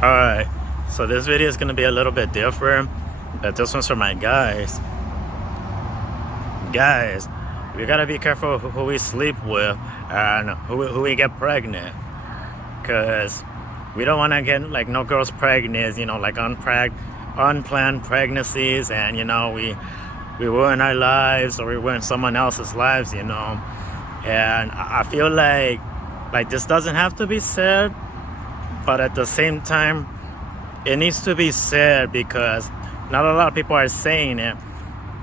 Alright, so this video is gonna be a little bit different, but this one's for my guys. Guys, we gotta be careful who we sleep with and who we get pregnant. Cause we don't wanna get like no girls pregnant, like unplanned pregnancies, and we ruin our lives or we ruin someone else's lives. And I feel like this doesn't have to be said, but at the same time, it needs to be said because not a lot of people are saying it,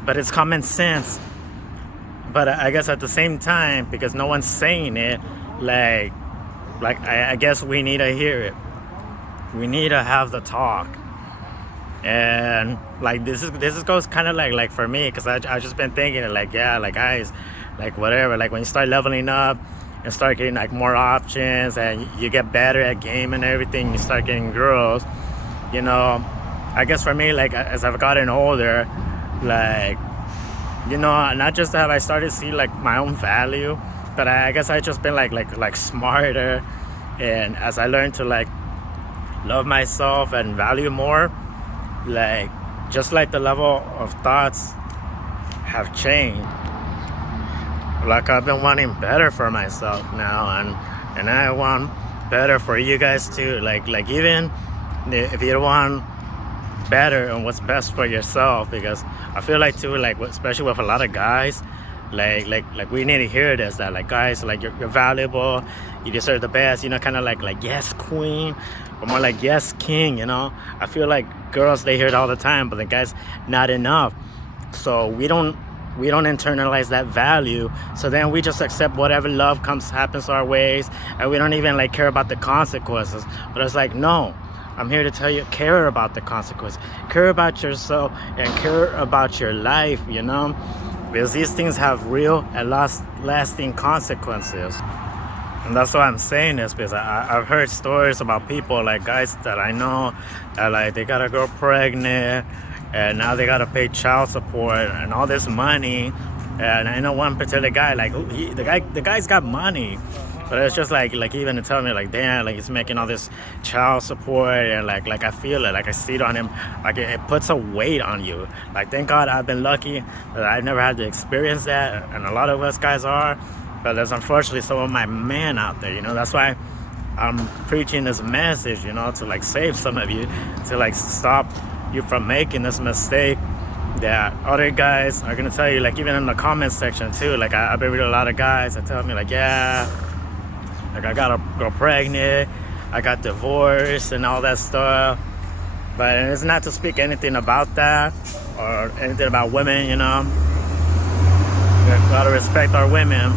but it's common sense. But I guess at the same time, because no one's saying it, I guess we need to hear it. We need to have the talk. And like this goes kind of like for me, because I just been thinking like, yeah, like guys, like whatever, like when you start leveling up and start getting like more options and you get better at game and everything, you start getting girls. I guess for me, like as I've gotten older, like not just have I started to see like my own value, but I guess I just been like smarter, and as I learned to like love myself and value more, like just like the level of thoughts have changed. Like I've been wanting better for myself now, and I want better for you guys too. Like even if you want better and what's best for yourself, because I feel like too, like especially with a lot of guys, like we need to hear this, that like guys, like you're valuable, you deserve the best, kind of like yes queen, but more like yes king. I feel like girls, they hear it all the time, but the guys not enough. So we don't internalize that value, so then we just accept whatever love happens our ways, and we don't even like care about the consequences. But it's like, no, I'm here to tell you, care about the consequences, care about yourself, and care about your life, because these things have real and lasting consequences. And that's why I'm saying this, because I've heard stories about people, like guys that I know, that like they got a girl pregnant, and now they gotta pay child support and all this money. And I know one particular guy, like the guy's got money, but it's just like even to tell me like, damn, like he's making all this child support, and like I feel it, like I see it on him, like it puts a weight on you. Like thank God I've been lucky that I've never had to experience that, and a lot of us guys are. But there's unfortunately some of my men out there, that's why I'm preaching this message, to like save some of you, to like stop you from making this mistake that other guys are gonna tell you, like even in the comments section too. Like I've been reading a lot of guys that tell me like, yeah, like I got a girl pregnant, I got divorced and all that stuff. But it's not to speak anything about that or anything about women, we gotta respect our women,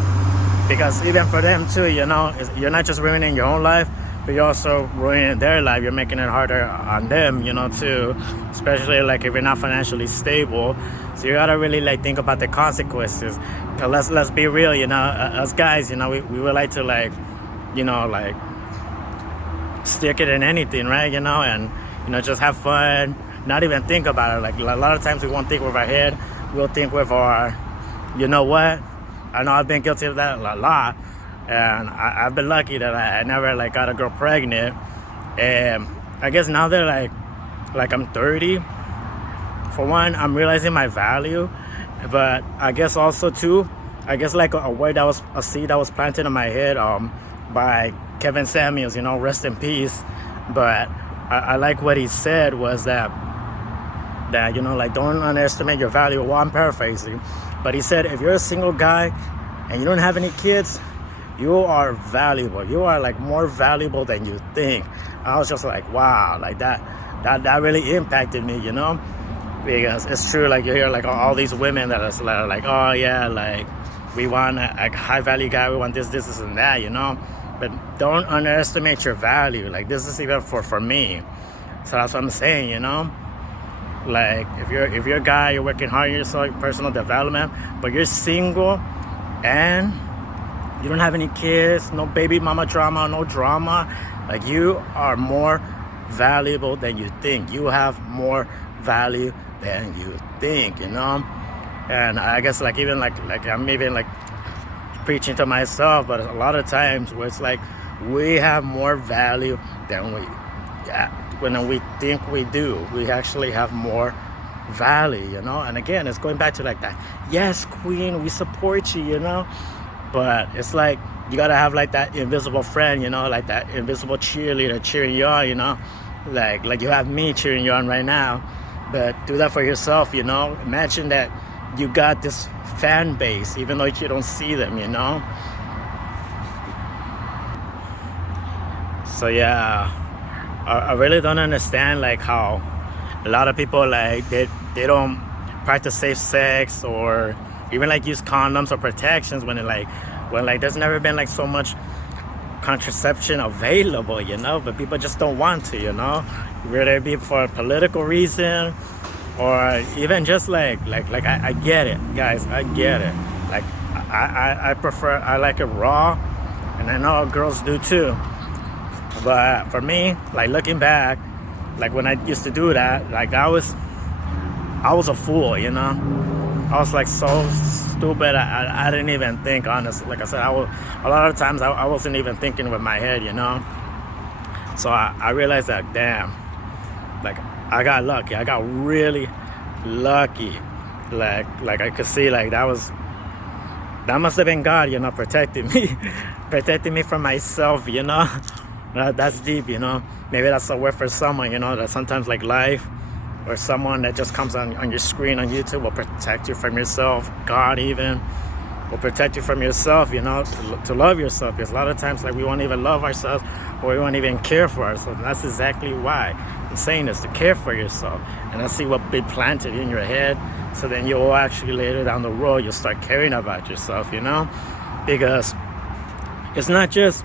because even for them too, you're not just ruining your own life, but you're also ruining their life. You're making it harder on them, too, especially like if you're not financially stable. So you gotta really like think about the consequences. Let's be real, us guys, we would like to like stick it in anything, right? And just have fun, not even think about it. Like a lot of times we won't think with our head, we'll think with our, what? I know I've been guilty of that a lot, and I've been lucky that I never like got a girl pregnant. And I guess now that like I'm 30, for one, I'm realizing my value, but I guess also too, I guess like a seed that was planted in my head by Kevin Samuels, rest in peace. But I like what he said was that like don't underestimate your value. Well, I'm paraphrasing, but he said if you're a single guy and you don't have any kids, you are valuable. You are like more valuable than you think. I was just like, wow, like that really impacted me, because it's true. Like you hear like all these women that are like, oh yeah, like we want a high value guy, we want this and that, but don't underestimate your value. Like this is even for me. So that's what I'm saying, like if you're a guy, you're working hard on yourself, personal development, but you're single and you don't have any kids, no baby mama drama, no drama, like you are more valuable than you think. You have more value than you think, And I guess like even like I'm even like preaching to myself, but a lot of times where it's like we have more value than we when we think we do, we actually have more value, you know. And again, it's going back to like that, yes, queen, we support you, you know. But it's like you gotta have like that invisible friend, you know, like that invisible cheerleader cheering you on, you know, like you have me cheering you on right now. But do that for yourself, you know. Imagine that you got this fan base even though you don't see them, you know. So yeah, I really don't understand like how a lot of people like they don't practice safe sex or even like use condoms or protections when there's never been like so much contraception available, you know. But people just don't want to, you know, whether it be for a political reason or even just like I get it, guys, I get it. Like I like it raw, and I know girls do too. But for me, like looking back, like when I used to do that, like I was a fool, you know. I was like so stupid. I didn't even think, honestly. Like I said, a lot of times I wasn't even thinking with my head, you know. So I realized that, damn, like I got lucky. I got really lucky. Like I could see like that must have been God, you know, protecting me, protecting me from myself, you know. That's deep, you know. Maybe that's a word for someone, you know, that sometimes like life or someone that just comes on your screen on YouTube will protect you from yourself. God even will protect you from yourself, you know, to love yourself. Because a lot of times like we won't even love ourselves or we won't even care for ourselves. And that's exactly why I'm saying this, to care for yourself. And that's what be planted in your head. So then you'll actually later down the road, you'll start caring about yourself, you know. Because it's not just,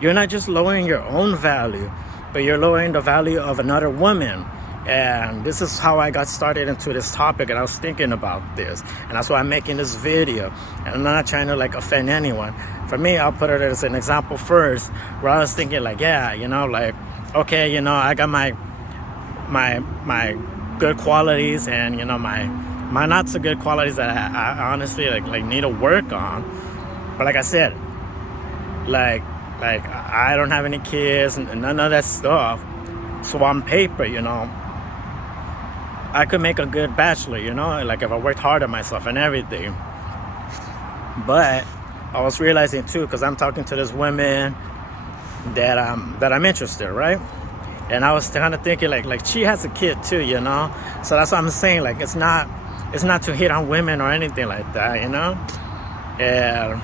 you're not just lowering your own value, but you're lowering the value of another woman. And this is how I got started into this topic, and I was thinking about this, and that's why I'm making this video. And I'm not trying to like offend anyone. For me, I'll put it as an example first, where I was thinking like, yeah, you know, like, okay, you know, I got my good qualities and, you know, my not so good qualities that I honestly like need to work on. But like I said, like I don't have any kids and none of that stuff. So on paper, you know, I could make a good bachelor, you know, like if I worked hard on myself and everything. But I was realizing too, because I'm talking to this woman that I'm interested, right? And I was kind of thinking like she has a kid too, you know. So that's what I'm saying. Like it's not to hit on women or anything like that, you know. And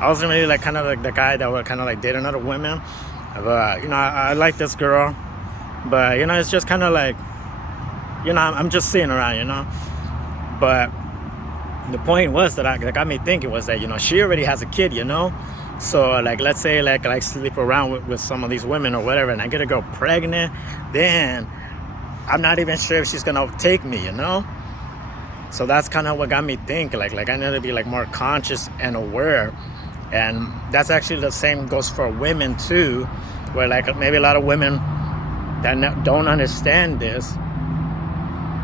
I wasn't really like kind of like the guy that would kind of like date another woman. But you know, I like this girl. But you know, it's just kind of like, you know, I'm just sitting around, you know. But the point was that got me thinking was that, you know, she already has a kid, you know. So like, let's say like sleep around with some of these women or whatever, and I get a girl pregnant, then I'm not even sure if she's gonna take me, you know. So that's kind of what got me thinking. Like I need to be like more conscious and aware. And that's actually the same goes for women too, where like maybe a lot of women that don't understand this.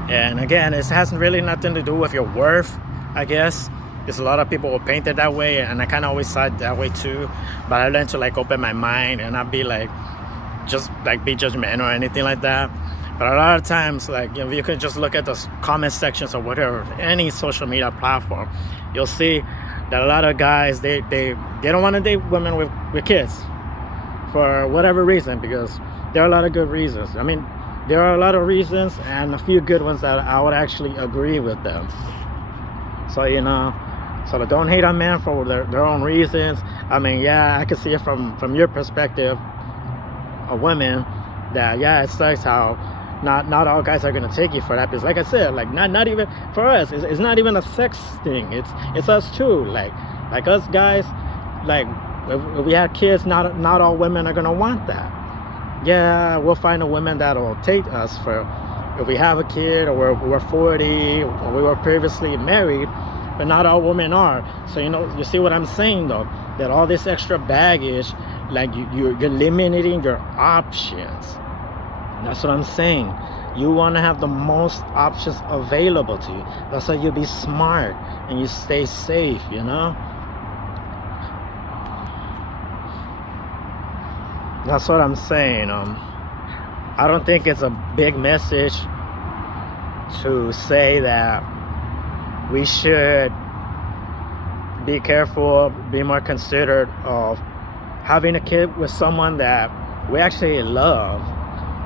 And again, it has really nothing to do with your worth, I guess. Because a lot of people will paint it that way, and I kind of always saw it that way too. But I learned to like open my mind and not be like, just like be judgmental or anything like that. But a lot of times, like, you know, you can just look at the comment sections or whatever, any social media platform, you'll see that a lot of guys, they don't want to date women with kids for whatever reason, because there are a lot of good reasons. I mean, there are a lot of reasons and a few good ones that I would actually agree with them. So, you know, so don't hate on men for their own reasons. I mean, yeah, I can see it from your perspective of women that, yeah, it sucks how not all guys are gonna take you for that. Because like I said, like not even for us, it's not even a sex thing. It's us too. Like us guys, like if we have kids, not all women are gonna want that. Yeah, we'll find a woman that will take us for if we have a kid, or we're 40, or we were previously married, but not all women are. So, you know, you see what I'm saying though, that all this extra baggage, like you're limiting your options. That's what I'm saying. You want to have the most options available to you. That's why you be smart and you stay safe, you know. That's what I'm saying. I don't think it's a big message to say that we should be careful, be more considerate of having a kid with someone that we actually love,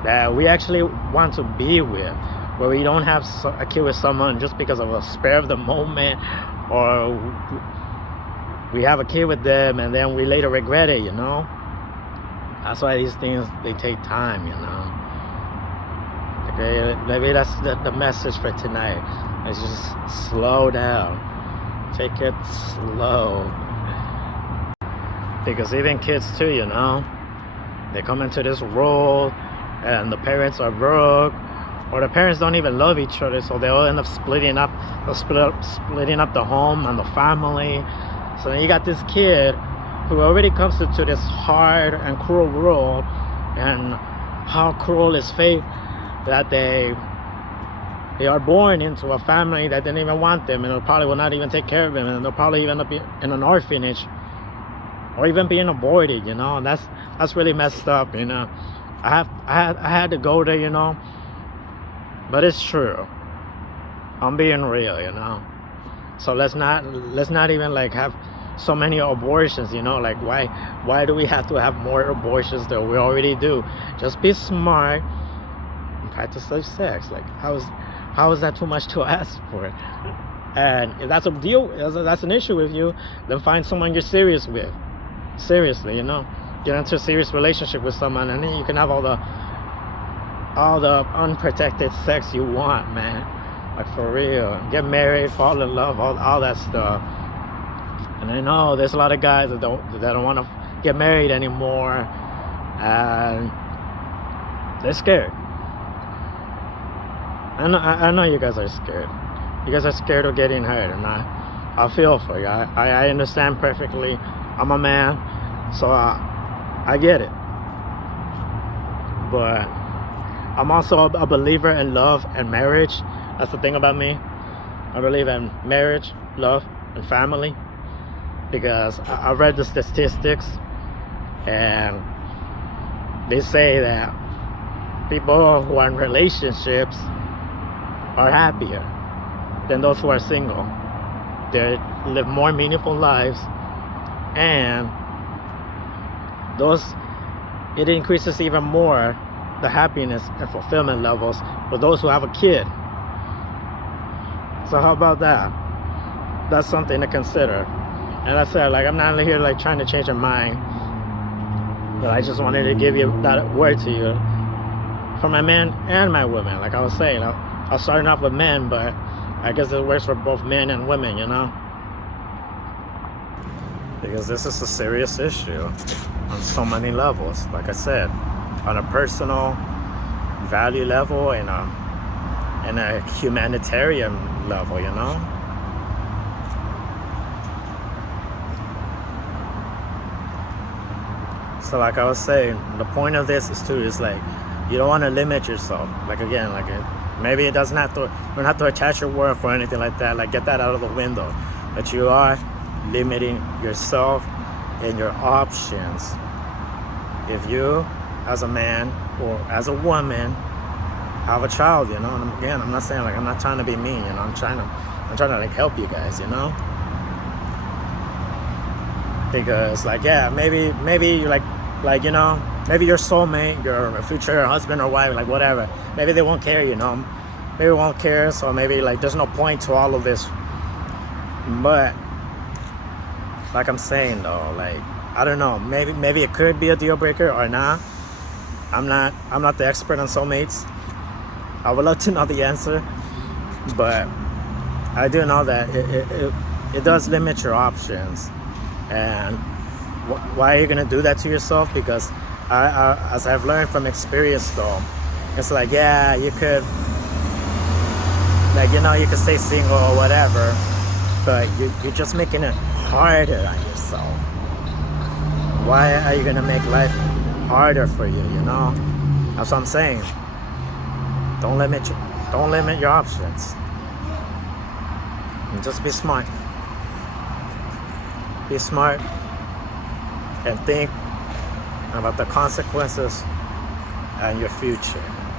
that we actually want to be with, where we don't have a kid with someone just because of a spur of the moment, or we have a kid with them and then we later regret it, you know? That's why these things, they take time, you know? Okay, maybe that's the message for tonight. It's just slow down. Take it slow. Because even kids too, you know? They come into this world and the parents are broke, or the parents don't even love each other, so they'll end up splitting up. They'll splitting up the home and the family. So then you got this kid who already comes into this hard and cruel world, and how cruel is fate that they are born into a family that didn't even want them, and they probably will not even take care of them, and they'll probably even end up in an orphanage or even being aborted, you know. And that's really messed up, you know. I had to go there, you know, but it's true. I'm being real, you know. So let's not even like have so many abortions, you know. Like why do we have to have more abortions than we already do? Just be smart and practice safe sex. Like how is that too much to ask for? And if that's a deal, that's an issue with you, then find someone you're serious with. Seriously, you know. Get into a serious relationship with someone, and then you can have all the unprotected sex you want, man. Like for real. Get married, fall in love, all that stuff. And I know there's a lot of guys that don't want to get married anymore, and they're scared. I know you guys are scared. You guys are scared of getting hurt, and I feel for you. I understand perfectly. I'm a man, so I get it. But I'm also a believer in love and marriage. That's the thing about me. I believe in marriage, love, and family, because I read the statistics, and they say that people who are in relationships are happier than those who are single. They live more meaningful lives, and it increases even more the happiness and fulfillment levels for those who have a kid. So how about that? That's something to consider. And I said, like, I'm not here like trying to change your mind, but I just wanted to give you that word to you, for my men and my women. Like I was saying, I was starting off with men, but I guess it works for both men and women, you know? Because this is a serious issue on so many levels. Like I said, on a personal value level and a humanitarian level, you know? So like I was saying, the point of this is like, you don't want to limit yourself. Like again, like maybe it doesn't have to, you don't have to attach your worth or anything like that. Like get that out of the window. But you are limiting yourself and your options. If you, as a man or as a woman, have a child, you know, and again, I'm not saying like, I'm not trying to be mean, you know, I'm trying to like help you guys, you know, because like, yeah, maybe you're like, you know, maybe your soulmate, your future husband or wife, like whatever, maybe they won't care, you know, maybe they won't care, so maybe like there's no point to all of this. But like I'm saying though, like, I don't know, maybe it could be a deal breaker or not. I'm not the expert on soulmates. I would love to know the answer, but I do know that it does limit your options. And why are you gonna do that to yourself? Because as I've learned from experience though, it's like, yeah, you could, like, you know, you could stay single or whatever, but you're just making it harder on yourself. Why are you gonna make life harder for you, you know? That's what I'm saying. Don't limit your options. And just be smart. Be smart and think about the consequences and your future.